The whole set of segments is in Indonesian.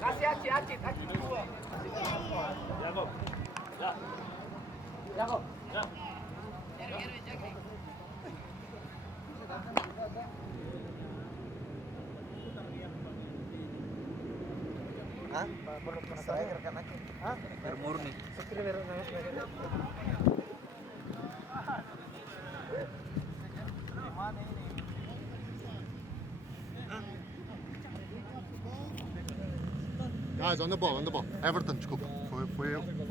Kasih acit dua. Jakob. Ya. Jakob. Ya. Hah? Saya rekan aku. Hah? Bermurni. Guys, on the ball. Everton, desculpa. Foi eu que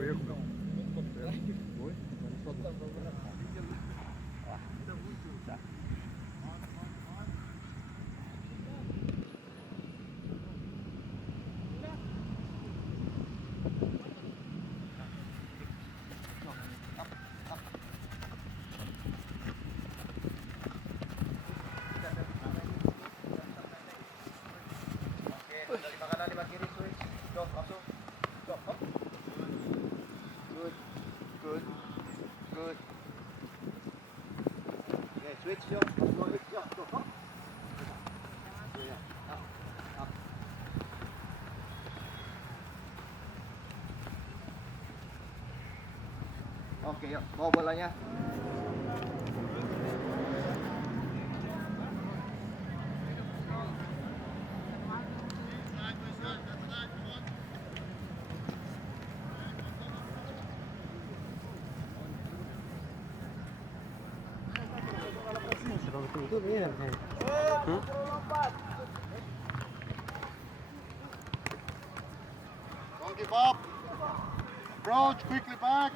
Lima kiri switch. Go, langsung. Go, hop. Good. Okay, switch yo. Go, hop. Up. Oke, yuk, bawa bolanya. Don't give up. Approach quickly back.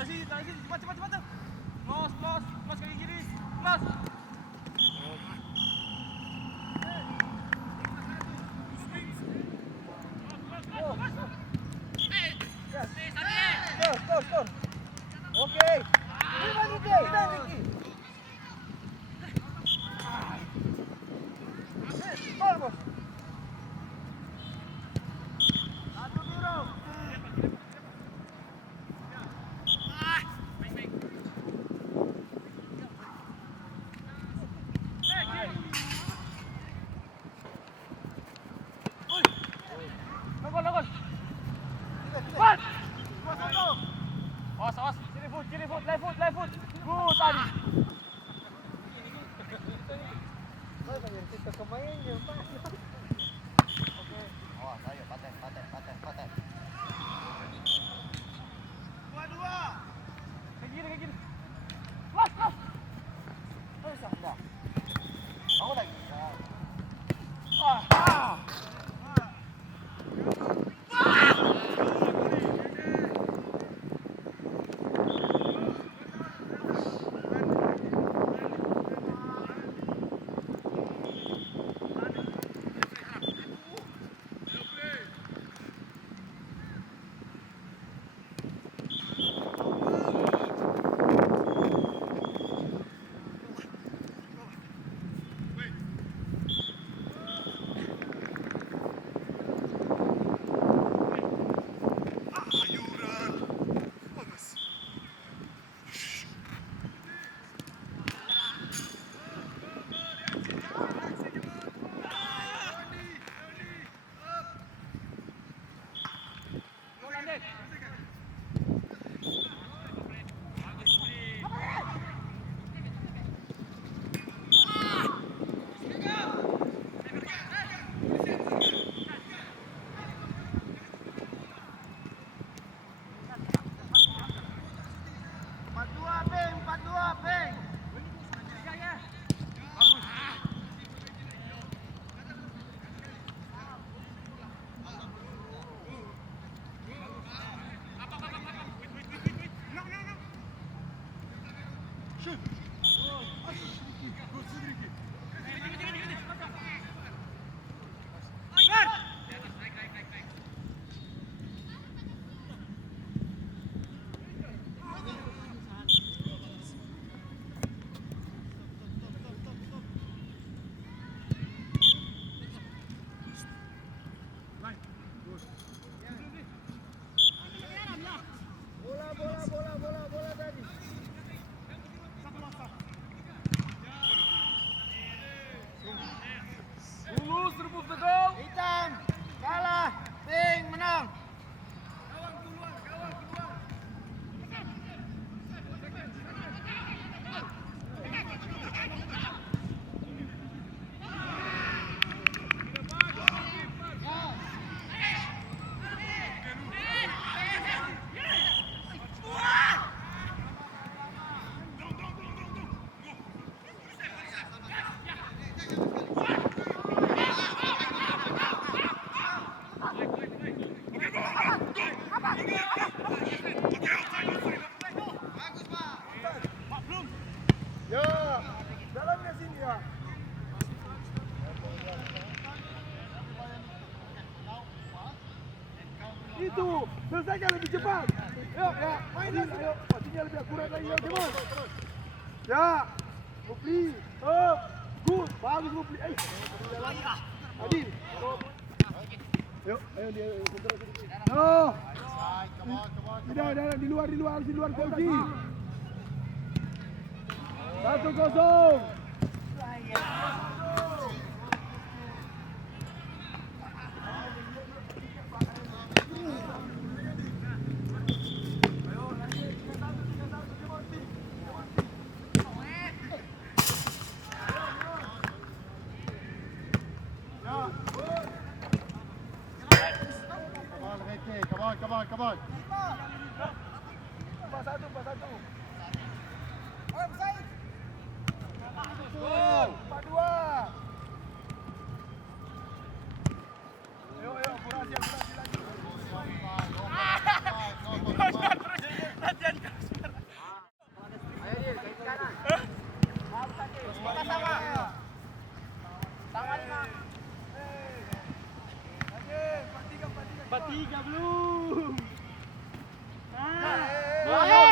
Tahan sini, cepat. Los kaki kiri. Los. Go. Oke. Ricky. Vamos. Satu biru. Nongol. Awas. Kiri foot, left foot. Good tadi. Kita kemainnya, Pak. Oke. Awas, ayo, paten. Dua. Kayak gini. Los. Enggak. Mau lagi. Bola tadi. Tulus, remove the goal. Hitam, kalah, pink, menang. Ya, dalamnya sini ya. Itu, selesaikan lebih cepat. Yuk, ya, mainan, ayo. Pastinya lebih akurat lagi, ya, gimana? Ya, Mufli, good, bagus Mufli. Adil. Yuk, ayo dia. No. Tidak, di luar kunci. 1-0. Come on. 4-1. Ayo, bersaing. 4-2. Ayo, kurasi lagi. Ayo, Dil, ke kanan. Sama. Sama 5. Lagi, 4-3 belum. Ayo.